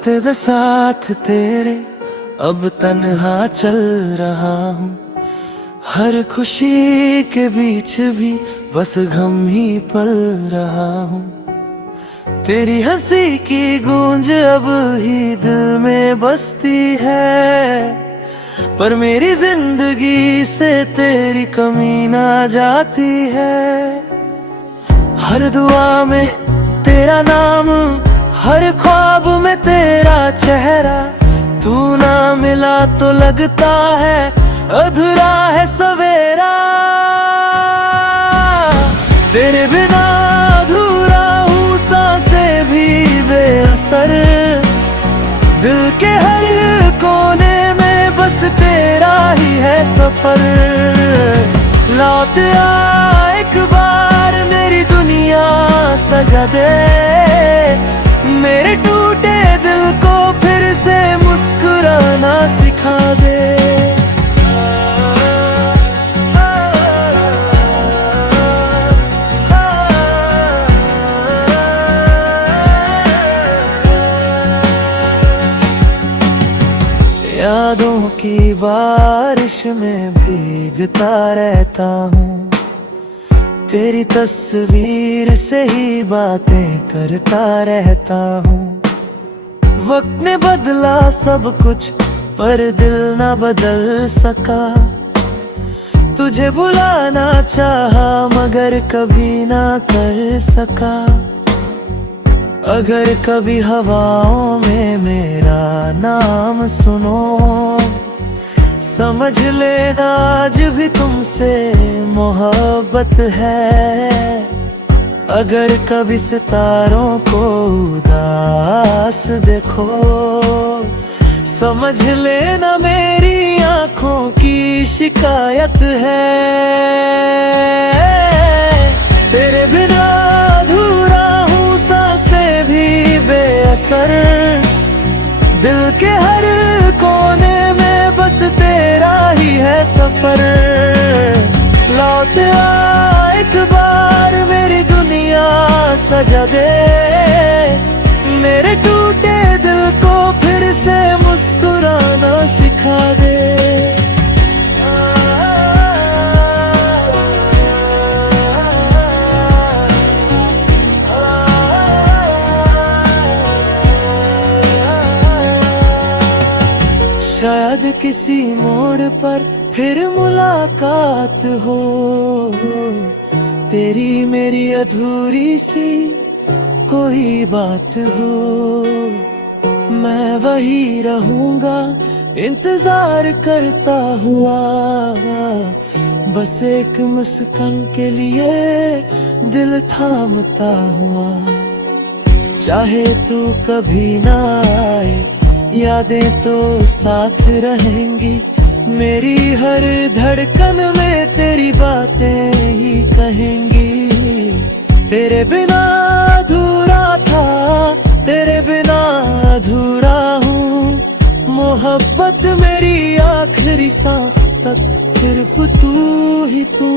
रास्ते दे साथ तेरे अब तन्हा चल रहा हूँ। हर खुशी के बीच भी बस गम ही पल रहा हूँ। तेरी हंसी की गूंज अब ही दिल में बसती है, पर मेरी जिंदगी से तेरी कमी ना जाती है। हर दुआ में तेरा नाम, हर ख्वाब में तेरा चेहरा, तू ना मिला तो लगता है अधूरा है सवेरा। तेरे बिना अधूरा हूँ, सांसें भी बेअसर, दिल के हर कोने में बस तेरा ही है सफर। लौट आ एक बार मेरी दुनिया सजा दे, मेरे टूटे दिल को फिर से मुस्कुराना सिखा दे। यादों की बारिश में भीगता रहता हूँ, तेरी तस्वीर से ही बातें करता रहता हूँ। वक्त ने बदला सब कुछ पर दिल ना बदल सका। तुझे बुलाना चाहा मगर कभी ना कर सका। अगर कभी हवाओं में मेरा नाम सुनो, समझ लेना आज भी तुमसे मोहब्बत है। अगर कभी सितारों को उदास देखो, समझ लेना मेरी आंखों की शिकायत है। तेरे बिना अधूरा हूँ, सांसें भी बेअसर, दिल के हर कोने में बस तेरा ही है सफर। लौट आ एक बार मेरी दुनिया सजा दे, मेरे टूटे दिल को फिर से मुस्कुराना सिखा दे। शायद किसी मोड़ पर फिर मुलाकात हो, तेरी मेरी अधूरी सी कोई बात हो। मैं वही रहूंगा इंतजार करता हुआ, बस एक मुस्कान के लिए दिल थामता हुआ। चाहे तू कभी ना आए, यादें तो साथ रहेंगी, मेरी हर धड़कन में तेरी बातें ही कहेंगी। तेरे बिना अधूरा था, तेरे बिना अधूरा हूँ, मोहब्बत मेरी आखिरी सांस तक सिर्फ तू ही तू।